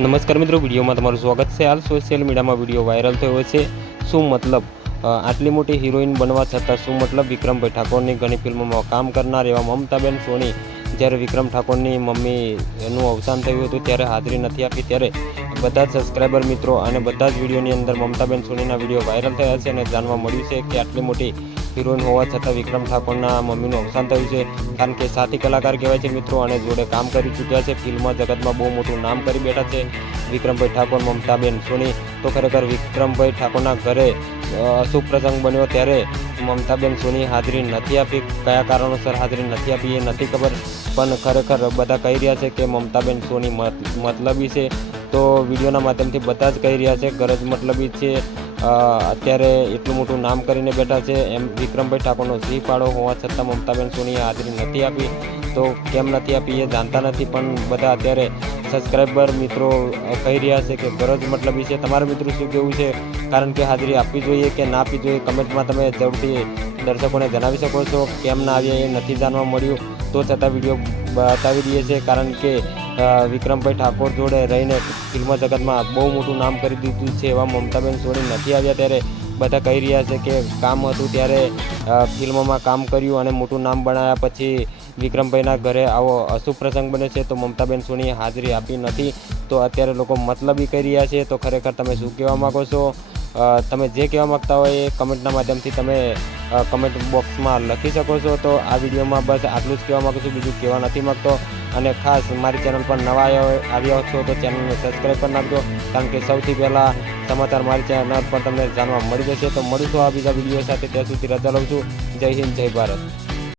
નમસ્કાર મિત્રો, વિડીયોમાં તમારું સ્વાગત છે। હાલ સોશિયલ મીડિયામાં વિડીયો વાયરલ થયો છે। શું મતલબ આટલી મોટી હિરોઈન બનવા છતાં શું મતલબ વિક્રમભાઈ ઠાકોરની ઘણી ફિલ્મોમાં કામ કરનાર એવા મમતાબેન સોની જ્યારે વિક્રમ ઠાકોરની મમ્મીનું અવસાન થયું હતું ત્યારે હાજરી નથી આપી, ત્યારે બધા જ સબસ્ક્રાઈબર મિત્રો અને બધા જ વિડીયોની અંદર મમતાબેન સોનીના વિડીયો વાયરલ થયા છે અને જાણવા મળ્યું છે કે આટલી મોટી હિરોઈન હોવા છતાં વિક્રમ ઠાકોરના મમ્મીનું અવસાન થયું છે। કારણ કે સાથી કલાકાર કહેવાય છે મિત્રો અને જોડે કામ કરી ચૂક્યા છે। ફિલ્મ જગતમાં બહુ મોટું નામ કરી બેઠા છે વિક્રમભાઈ ઠાકોર, મમતાબેન સોની। તો ખરેખર વિક્રમભાઈ ઠાકોરના ઘરે અશુભ પ્રસંગ બન્યો ત્યારે મમતાબેન સોની હાજરી નથી આપી। કયા કારણોસર હાજરી નથી આપી એ નથી ખબર, પણ ખરેખર બધા કહી રહ્યા છે કે મમતાબેન સોની મતલબી છે। તો વિડીયોના માધ્યમથી બધા જ કહી રહ્યા છે ગરજ મતલબી છે। અત્યારે એટલું મોટું નામ કરીને બેઠા છે એમ વિક્રમભાઈ ઠાકોરનો સિંહ ફાળો હોવા છતાં મમતાબેન સોનીએ હાજરી નથી આપી। તો કેમ નથી આપી એ જાણતા નથી, પણ બધા અત્યારે સબસ્ક્રાઈબર મિત્રો કહી રહ્યા છે કે ગરજ મતલબી છે। તમારા મિત્રો શું કહેવું છે? કારણ કે હાજરી આપવી જોઈએ કે ના આપવી જોઈએ, કમેન્ટમાં તમે જરૂરથી દર્શકોને જણાવી શકો છો। કેમ ના આવ્યા એ નથી જાણવા મળ્યું, તો છતાં વિડીયો બતાવી દઈએ છીએ। કારણ કે વિક્રમભાઈ ઠાકોર જોડે રહીને ફિલ્મ જગતમાં બહુ મોટું નામ કરી દીધું છે એવા મમતાબેન સોની નથી આવ્યા ત્યારે બધા કહી રહ્યા છે કે કામ હતું ત્યારે ફિલ્મોમાં કામ કર્યું અને મોટું નામ બનાવ્યા પછી વિક્રમભાઈના ઘરે આવો અશુભ પ્રસંગ બને છે તો મમતાબેન સોનીએ હાજરી આપી નથી। તો અત્યારે લોકો મતલબી કહી રહ્યા છે। તો ખરેખર તમે શું કહેવા માગો છો? તમે જે કહેવા માગતા હોય એ કમેન્ટના માધ્યમથી તમે કમેન્ટ બોક્સમાં લખી શકો છો। તો આ વિડીયોમાં બસ આટલું જ કહેવા માગું છું, બીજું કહેવા નથી માગતો। અને ખાસ મારી ચેનલ પર નવા આવ્યા છો તો ચેનલને સબસ્ક્રાઈબ કરી નાખજો, કારણ કે સૌથી પહેલાં સમાચાર મારી ચેનલ પર તમને જાણવા મળી જશે। તો મળીશું આ બીજા વિડીયો સાથે, ત્યાં સુધી રજા લઉં છું। જય હિન્દ, જય ભારત।